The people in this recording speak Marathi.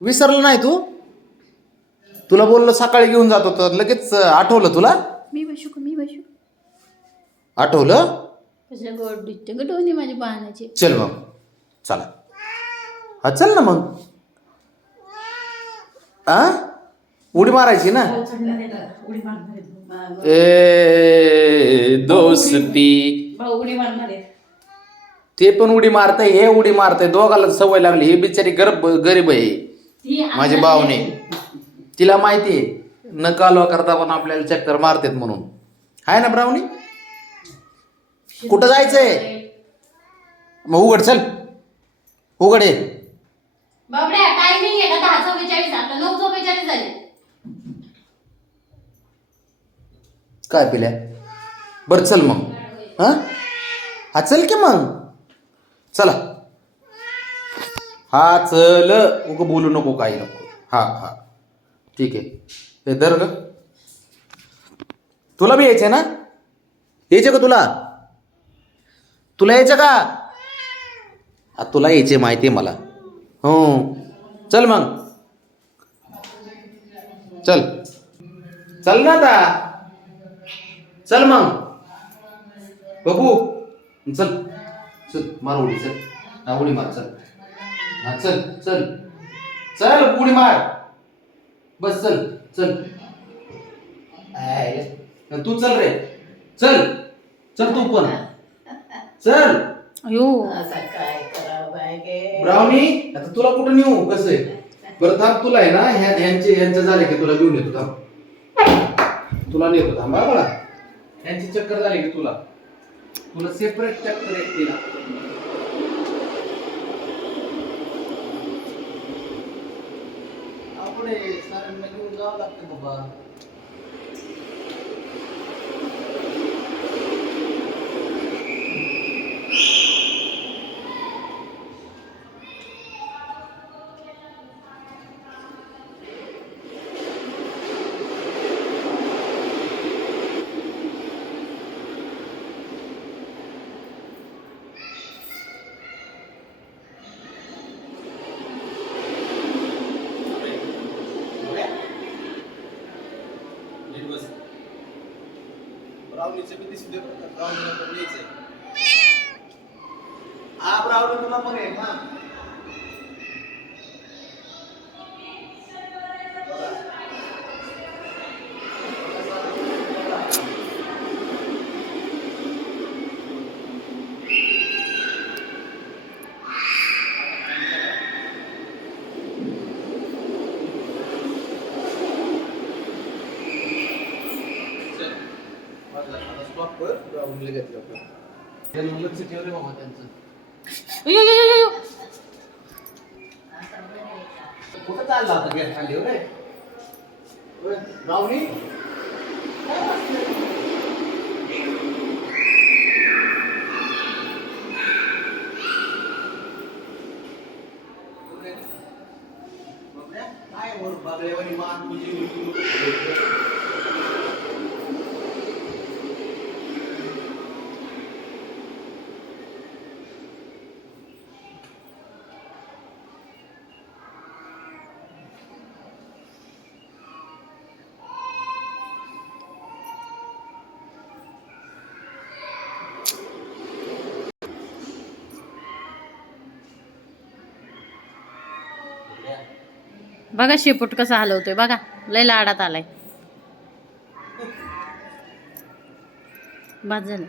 विसरलं नाही तू? तुला बोललो सकाळी घेऊन जात होतं, लगेच आठवलं तुला? मी बसू आठवलं? कसं गोड दिसते ग डोनी माझ्या पाहण्याचे. चल मग, चला. हा चल ना मग. आ उडी मारायची ना. ए दोस्ती. उडी मारणार आहे. ते पण उडी मारताय, हे उडी मारताय, दोघाला सवय लागली. हे बिचारी गरीब आहे माझे भावने. तिला माहिती आहे न कालवा करता पण आपल्याला चक्कर मारतात म्हणून. आहे ना ब्राऊनी? कुठं जायचंय? मग उघड, चल उघड ये. बाबड्या टायमिंग आहे का 10:44? आता 9:44 झाले. काय पिल्या? बरं चल मग. हा हा चल की मग, चला. हा चल, उग बोलू नको, काही नको. हा हा ठीक आहे. हे धर ग. तुला बी यायचंय ना? यायचं का तुला? तुला यायचं का? हा तुला यायचे माहिती आहे मला. हो चल मग, चल चल ना आता. चल मग बघू. चल चल मार उडी. चल हा उडी मार. चल हा चल चल चल उडी मार. बस चल चल. तू चल रे. चल चल तू पण चल. अयो काय करावं बाय गे. ब्राउनी आता तुला कुठं नेऊ? कसं आहे बरं थांब. तुला आहे ना यांचं झालं की तुला घेऊन येतो. थांब तुला नेतो. थांब बाळा. यांची चक्कर झाली की तुला सेपरेट चक्कर येते ना. आपण साऱ्यांना घेऊन जावं लागतं बाबा. ब्राउनीचं किती सुद्धा ब्राउनीला पण द्यायचंय. हा ब्राउनी तुला पण आहे ना. ब्राउनीला घेतलं त्यांना लक्ष ठेव रे बाबा त्यांचं. कुठं चालला आता गेट खाली रे ब्राउनी? काय वर बागड्यावानी मान तुझी. बघा शेपूट कसा हलवतोय बघा. लय लाडात आलाय. बाद झालं.